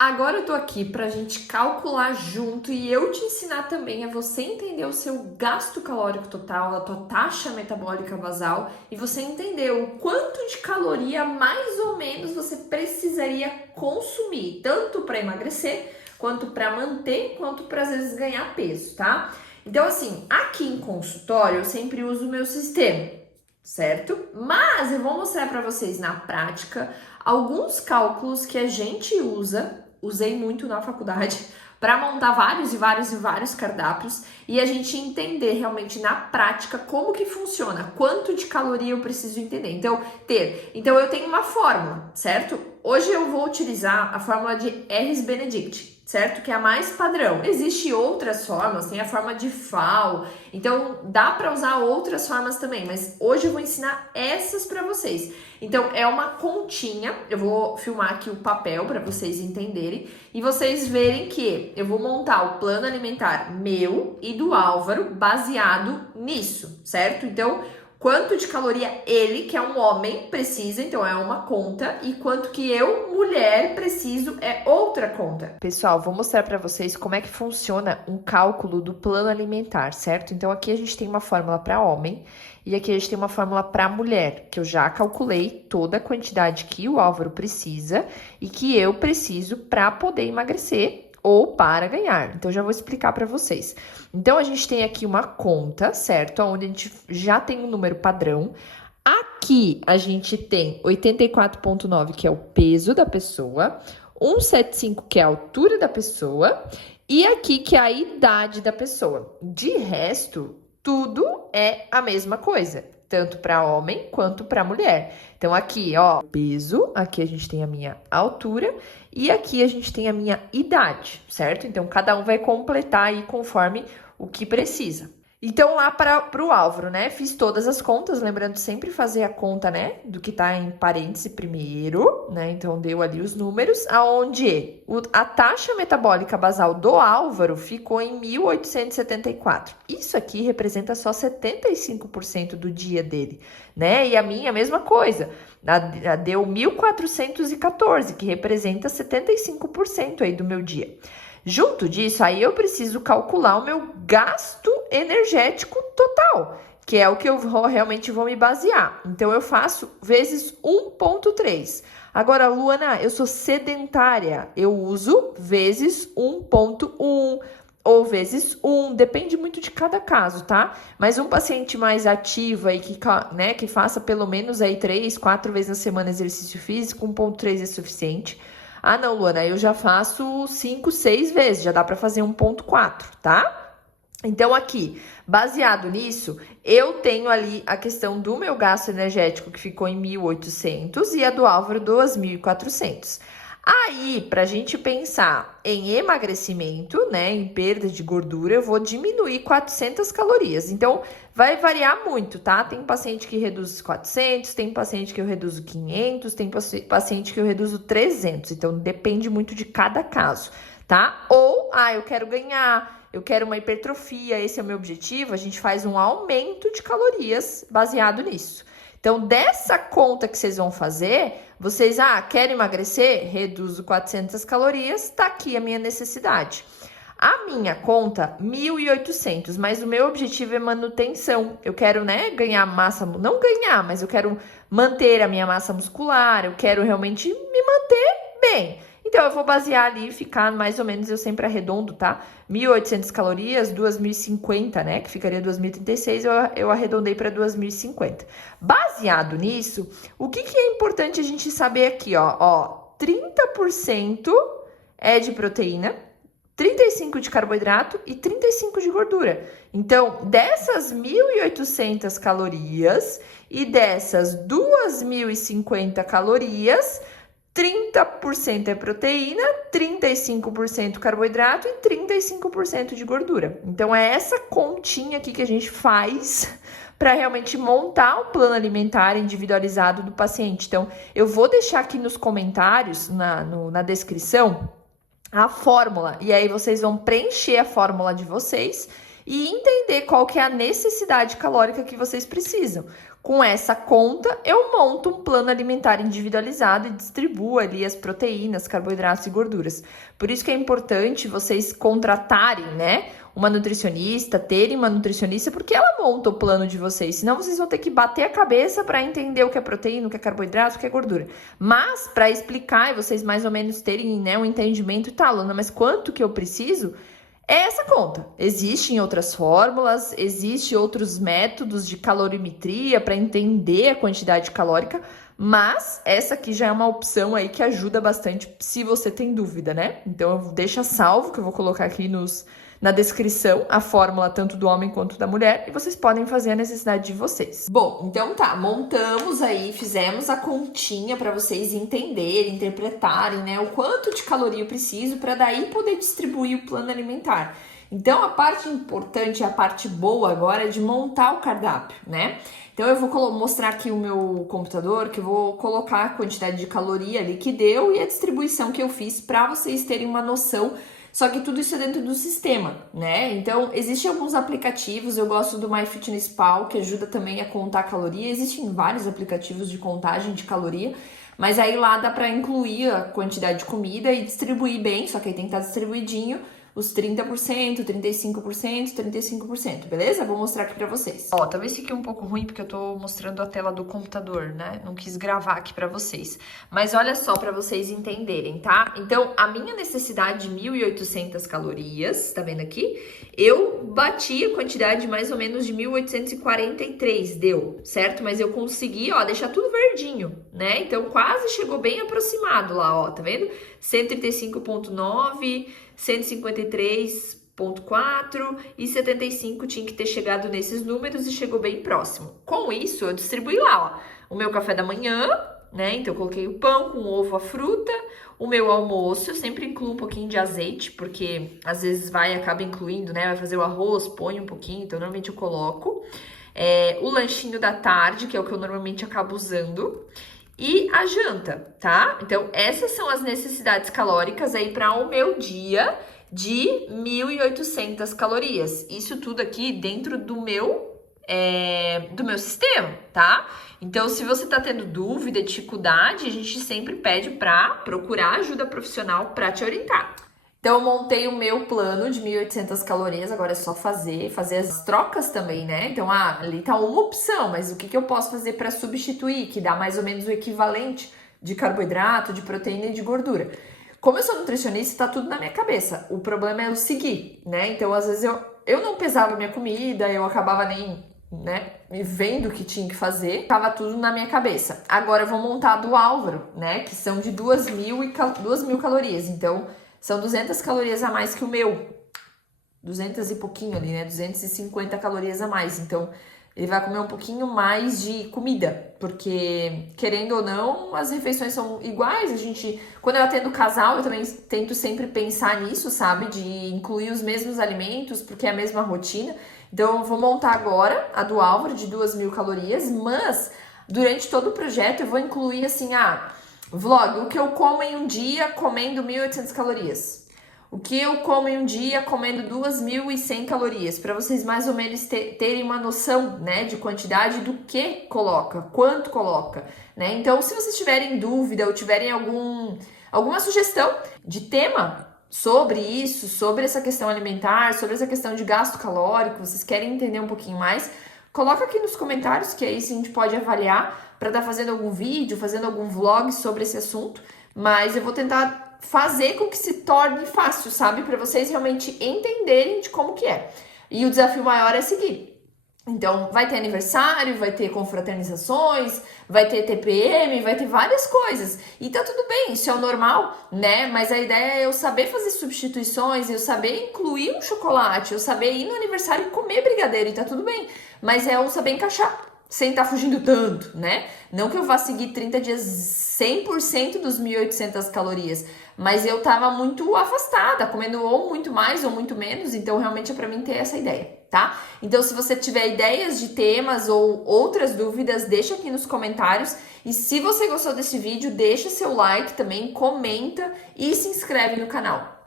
Agora eu tô aqui pra gente calcular junto e eu te ensinar também a você entender o seu gasto calórico total, a tua taxa metabólica basal e você entender o quanto de caloria mais ou menos você precisaria consumir, tanto para emagrecer, quanto para manter, quanto para às vezes ganhar peso, tá? Então assim, aqui em consultório eu sempre uso o meu sistema, certo? Mas eu vou mostrar para vocês na prática alguns cálculos que a gente usei muito na faculdade para montar vários cardápios e a gente entender realmente na prática como que funciona, quanto de caloria eu preciso entender. Então eu tenho uma fórmula, certo? Hoje eu vou utilizar a fórmula de Harris Benedict, certo? Que é a mais padrão. Existem outras formas, tem a forma de FAO, então dá para usar outras formas também, mas hoje eu vou ensinar essas para vocês. Então é uma continha, eu vou filmar aqui o papel para vocês entenderem e vocês verem que eu vou montar o plano alimentar meu e do Álvaro baseado nisso, certo? Então quanto de caloria ele, que é um homem, precisa, então é uma conta, e quanto que eu, mulher, preciso é outra conta. Pessoal, vou mostrar para vocês como é que funciona um cálculo do plano alimentar, certo? Então aqui a gente tem uma fórmula para homem e aqui a gente tem uma fórmula para mulher, que eu já calculei toda a quantidade que o Álvaro precisa e que eu preciso para poder emagrecer ou para ganhar. Então, já vou explicar para vocês. Então, a gente tem aqui uma conta, certo? Onde a gente já tem um número padrão. Aqui, a gente tem 84,9, que é o peso da pessoa, 175, que é a altura da pessoa, e aqui, que é a idade da pessoa. De resto, tudo é a mesma coisa, tanto para homem quanto para mulher. Então, aqui, ó, peso, aqui a gente tem a minha altura e aqui a gente tem a minha idade, certo? Então, cada um vai completar aí conforme o que precisa. Então, lá para o Álvaro, né? Fiz todas as contas, lembrando sempre fazer a conta, né? Do que tá em parêntese primeiro, né? Então, deu ali os números, aonde a taxa metabólica basal do Álvaro ficou em 1.874. Isso aqui representa só 75% do dia dele, né? E a minha, a mesma coisa. Deu 1.414, que representa 75% aí do meu dia. Junto disso, aí eu preciso calcular o meu gasto energético total, que é o que eu realmente vou me basear. Então, eu faço vezes 1,3. Agora, Luana, eu sou sedentária, eu uso vezes 1,1 ou vezes 1, depende muito de cada caso, tá? Mas um paciente mais ativo aí, que faça pelo menos aí 3, 4 vezes na semana exercício físico, 1,3 é suficiente. Ah, não, Luana, eu já faço 5, 6 vezes, já dá para fazer 1,4, tá? Então, aqui, baseado nisso, eu tenho ali a questão do meu gasto energético, que ficou em 1.800, e a do Álvaro, 2.400. Aí, pra gente pensar em emagrecimento, né, em perda de gordura, eu vou diminuir 400 calorias. Então, vai variar muito, tá? Tem paciente que reduz 400, tem paciente que eu reduzo 500, tem paciente que eu reduzo 300. Então, depende muito de cada caso, tá? Ou, eu quero ganhar, eu quero uma hipertrofia, esse é o meu objetivo, a gente faz um aumento de calorias baseado nisso. Então, dessa conta que vocês vão fazer, vocês, querem emagrecer? Reduzo 400 calorias, tá aqui a minha necessidade. A minha conta, 1.800, mas o meu objetivo é manutenção. Eu quero, né, ganhar massa, não ganhar, mas eu quero manter a minha massa muscular, eu quero realmente me manter bem. Então, eu vou basear ali e ficar mais ou menos, eu sempre arredondo, tá? 1.800 calorias, 2.050, né? Que ficaria 2.036, eu arredondei para 2.050. Baseado nisso, o que é importante a gente saber aqui, ó? 30% é de proteína, 35% de carboidrato e 35% de gordura. Então, dessas 1.800 calorias e dessas 2.050 calorias, 30% é proteína, 35% carboidrato e 35% de gordura. Então, é essa continha aqui que a gente faz para realmente montar o plano alimentar individualizado do paciente. Então, eu vou deixar aqui nos comentários, na descrição, a fórmula. E aí, vocês vão preencher a fórmula de vocês e entender qual que é a necessidade calórica que vocês precisam. Com essa conta, eu monto um plano alimentar individualizado e distribuo ali as proteínas, carboidratos e gorduras. Por isso que é importante vocês contratarem, né, uma nutricionista, terem uma nutricionista, porque ela monta o plano de vocês. Senão vocês vão ter que bater a cabeça para entender o que é proteína, o que é carboidrato, o que é gordura. Mas para explicar e vocês mais ou menos terem, né, um entendimento e tal, Luna, mas quanto que eu preciso? É essa conta. Existem outras fórmulas, existem outros métodos de calorimetria para entender a quantidade calórica, mas essa aqui já é uma opção aí que ajuda bastante se você tem dúvida, né? Então, eu deixo salvo, que eu vou colocar aqui na descrição, a fórmula tanto do homem quanto da mulher, e vocês podem fazer a necessidade de vocês. Bom, então tá, montamos aí, fizemos a continha para vocês entenderem, interpretarem, né, o quanto de caloria eu preciso para daí poder distribuir o plano alimentar. Então, a parte importante, a parte boa agora é de montar o cardápio, né? Então, eu vou mostrar aqui o meu computador, que eu vou colocar a quantidade de caloria ali que deu e a distribuição que eu fiz para vocês terem uma noção. Só que tudo isso é dentro do sistema, né? Então, existem alguns aplicativos, eu gosto do MyFitnessPal, que ajuda também a contar caloria. Existem vários aplicativos de contagem de caloria, mas aí lá dá para incluir a quantidade de comida e distribuir bem, só que aí tem que estar distribuidinho os 30%, 35%, 35%, beleza? Vou mostrar aqui pra vocês. Ó, talvez fique um pouco ruim porque eu tô mostrando a tela do computador, né? Não quis gravar aqui pra vocês. Mas olha só pra vocês entenderem, tá? Então, a minha necessidade de 1.800 calorias, tá vendo aqui? Eu bati a quantidade de mais ou menos de 1.843, deu, certo? Mas eu consegui, ó, deixar tudo verdinho, né? Então, quase chegou bem aproximado lá, ó, tá vendo? 135,9... 153,4 e 75 tinha que ter chegado nesses números e chegou bem próximo. Com isso, eu distribuí lá, ó, o meu café da manhã, né? Então, eu coloquei o pão com ovo, a fruta, o meu almoço, eu sempre incluo um pouquinho de azeite, porque às vezes acaba incluindo, né? Vai fazer o arroz, põe um pouquinho, então normalmente eu coloco. O lanchinho da tarde, que é o que eu normalmente acabo usando. E a janta, tá? Então, essas são as necessidades calóricas aí para o meu dia de 1.800 calorias. Isso tudo aqui dentro do meu sistema, tá? Então, se você tá tendo dúvida, dificuldade, a gente sempre pede para procurar ajuda profissional para te orientar. Então, eu montei o meu plano de 1.800 calorias, agora é só fazer as trocas também, né? Então, ali tá uma opção, mas o que eu posso fazer para substituir, que dá mais ou menos o equivalente de carboidrato, de proteína e de gordura. Como eu sou nutricionista, tá tudo na minha cabeça. O problema é eu seguir, né? Então, às vezes, eu não pesava minha comida, eu acabava nem, né, vendo o que tinha que fazer, tava tudo na minha cabeça. Agora, eu vou montar a do Álvaro, né, que são de 2.000 calorias, então... São 200 calorias a mais que o meu. 200 e pouquinho ali, né? 250 calorias a mais. Então, ele vai comer um pouquinho mais de comida. Porque, querendo ou não, as refeições são iguais. Quando eu atendo casal, eu também tento sempre pensar nisso, sabe? De incluir os mesmos alimentos, porque é a mesma rotina. Então, eu vou montar agora a do Álvaro, de 2.000 calorias. Mas, durante todo o projeto, eu vou incluir, assim, vlog, o que eu como em um dia comendo 1.800 calorias. O que eu como em um dia comendo 2.100 calorias. Para vocês mais ou menos terem uma noção, né, de quantidade do que coloca, quanto coloca, né? Então, se vocês tiverem dúvida ou tiverem alguma sugestão de tema sobre isso, sobre essa questão alimentar, sobre essa questão de gasto calórico, vocês querem entender um pouquinho mais, coloca aqui nos comentários, que aí a gente pode avaliar para estar fazendo algum vídeo, fazendo algum vlog sobre esse assunto, mas eu vou tentar fazer com que se torne fácil, sabe? Para vocês realmente entenderem de como que é. E o desafio maior é seguir. Então, vai ter aniversário, vai ter confraternizações, vai ter TPM, vai ter várias coisas. E tá tudo bem, isso é o normal, né? Mas a ideia é eu saber fazer substituições, eu saber incluir um chocolate, eu saber ir no aniversário e comer brigadeiro, e tá tudo bem. Mas é eu saber encaixar, sem estar fugindo tanto, né? Não que eu vá seguir 30 dias 100% dos 1.800 calorias, mas eu tava muito afastada, comendo ou muito mais ou muito menos, então realmente é pra mim ter essa ideia, tá? Então, se você tiver ideias de temas ou outras dúvidas, deixa aqui nos comentários. E se você gostou desse vídeo, deixa seu like também, comenta e se inscreve no canal.